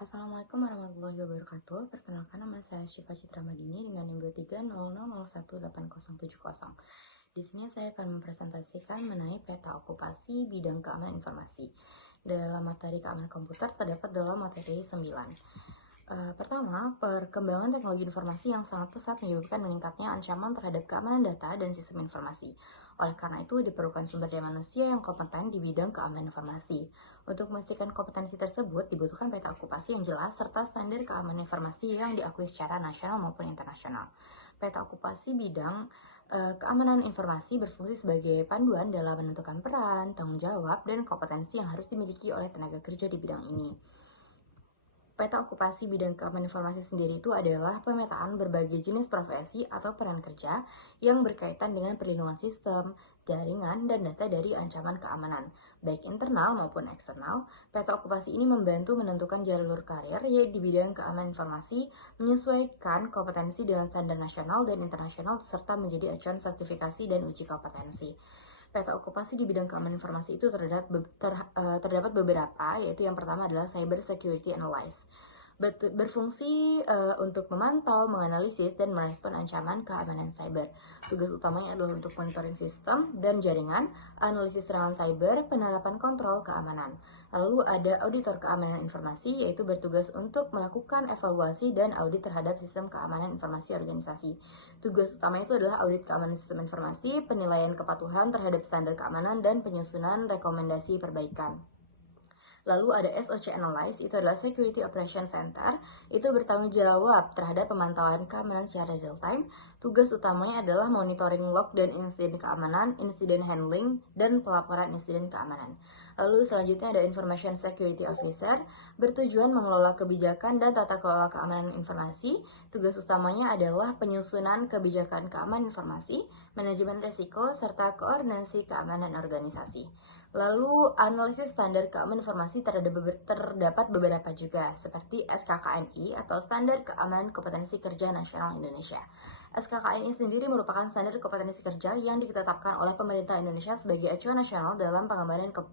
Assalamualaikum warahmatullahi wabarakatuh. Perkenalkan, nama saya Syifa Citra Madini dengan NIM 2300018070. Di sini saya akan mempresentasikan mengenai peta okupasi bidang keamanan informasi. Dalam materi keamanan komputer terdapat dalam materi 9. Pertama, perkembangan teknologi informasi yang sangat pesat menyebabkan meningkatnya ancaman terhadap keamanan data dan sistem informasi. Oleh karena itu, diperlukan sumber daya manusia yang kompeten di bidang keamanan informasi. Untuk memastikan kompetensi tersebut, dibutuhkan peta okupasi yang jelas serta standar keamanan informasi yang diakui secara nasional maupun internasional. Peta okupasi bidang keamanan informasi berfungsi sebagai panduan dalam menentukan peran, tanggung jawab, dan kompetensi yang harus dimiliki oleh tenaga kerja di bidang ini. Peta okupasi bidang keamanan informasi sendiri itu adalah pemetaan berbagai jenis profesi atau peran kerja yang berkaitan dengan perlindungan sistem, jaringan, dan data dari ancaman keamanan, baik internal maupun eksternal. Peta okupasi ini membantu menentukan jalur karir di bidang keamanan informasi, menyesuaikan kompetensi dengan standar nasional dan internasional, serta menjadi acuan sertifikasi dan uji kompetensi. Peta okupasi di bidang keamanan informasi itu terdapat beberapa, yaitu yang pertama adalah Cyber Security Analyst. Berfungsi untuk memantau, menganalisis, dan merespon ancaman keamanan cyber. Tugas utamanya adalah untuk monitoring sistem dan jaringan, analisis serangan cyber, penerapan kontrol keamanan. Lalu ada auditor keamanan informasi, yaitu bertugas untuk melakukan evaluasi dan audit terhadap sistem keamanan informasi organisasi. Tugas utama itu adalah audit keamanan sistem informasi, penilaian kepatuhan terhadap standar keamanan, dan penyusunan rekomendasi perbaikan. Lalu ada SOC Analyze, itu adalah Security Operation Center, itu bertanggung jawab terhadap pemantauan keamanan secara real time. Tugas utamanya adalah monitoring log dan insiden keamanan, insiden handling, dan pelaporan insiden keamanan. Lalu selanjutnya ada Information Security Officer, bertujuan mengelola kebijakan dan tata kelola keamanan informasi. Tugas utamanya adalah penyusunan kebijakan keamanan informasi, manajemen risiko, serta koordinasi keamanan organisasi. Lalu analisis standar keamanan informasi terdapat beberapa juga, seperti SKKNI atau Standar Keamanan Kompetensi Kerja Nasional Indonesia. SKKNI sendiri merupakan standar kompetensi kerja yang ditetapkan oleh pemerintah Indonesia sebagai acuan nasional dalam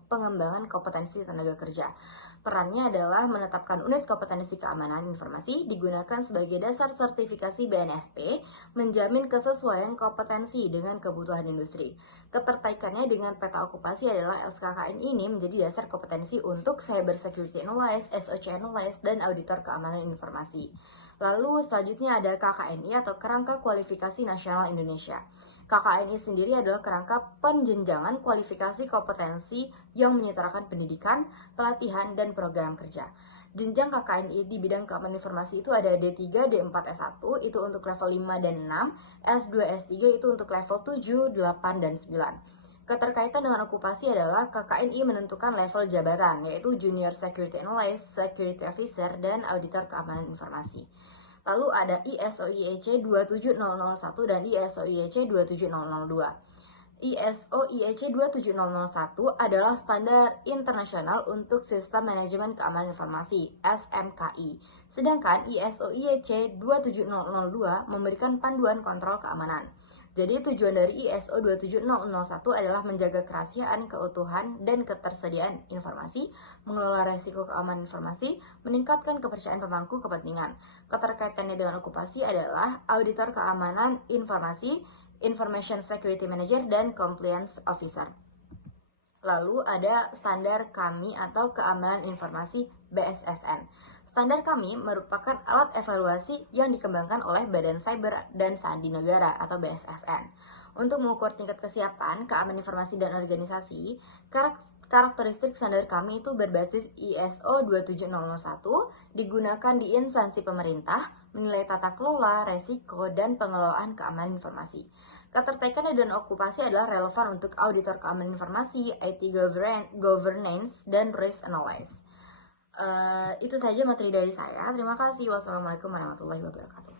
pengembangan kompetensi tenaga kerja. Perannya adalah menetapkan unit kompetensi keamanan informasi, digunakan sebagai dasar sertifikasi BNSP, menjamin kesesuaian kompetensi dengan kebutuhan industri. Keterkaitannya dengan peta okupasi adalah SKKN ini menjadi dasar kompetensi untuk Cyber Security Analyst, SOC Analyst, dan Auditor Keamanan Informasi. Lalu selanjutnya ada KKNI atau Kerangka Kualifikasi Nasional Indonesia. KKNI sendiri adalah kerangka penjenjangan kualifikasi kompetensi yang menyetarakan pendidikan, pelatihan, dan program kerja. Jenjang KKNI di bidang keamanan informasi itu ada D3, D4, S1, itu untuk level 5 dan 6, S2, S3 itu untuk level 7, 8, dan 9. Keterkaitan dengan okupasi adalah KKNI menentukan level jabatan, yaitu Junior Security Analyst, Security Officer, dan Auditor Keamanan Informasi. Lalu ada ISO IEC 27001 dan ISO IEC 27002. ISO IEC 27001 adalah standar internasional untuk sistem manajemen keamanan informasi (SMKI). Sedangkan ISO IEC 27002 memberikan panduan kontrol keamanan. Jadi tujuan dari ISO 27001 adalah menjaga kerahasiaan, keutuhan, dan ketersediaan informasi, mengelola resiko keamanan informasi, meningkatkan kepercayaan pemangku kepentingan. Keterkaitannya dengan okupasi adalah auditor keamanan informasi, Information Security Manager, dan Compliance Officer. Lalu ada standar KAMI atau Keamanan Informasi BSSN. Standar KAMI merupakan alat evaluasi yang dikembangkan oleh Badan Cyber dan Sandi Negara atau BSSN. Untuk mengukur tingkat kesiapan keamanan informasi dan organisasi, karakteristik standar KAMI itu berbasis ISO 27001, digunakan di instansi pemerintah, menilai tata kelola, resiko, dan pengelolaan keamanan informasi. Keterkaitan dengan okupasi adalah relevan untuk auditor keamanan informasi, IT governance, dan risk analysis. Itu saja materi dari saya. Terima kasih. Wassalamualaikum warahmatullahi wabarakatuh.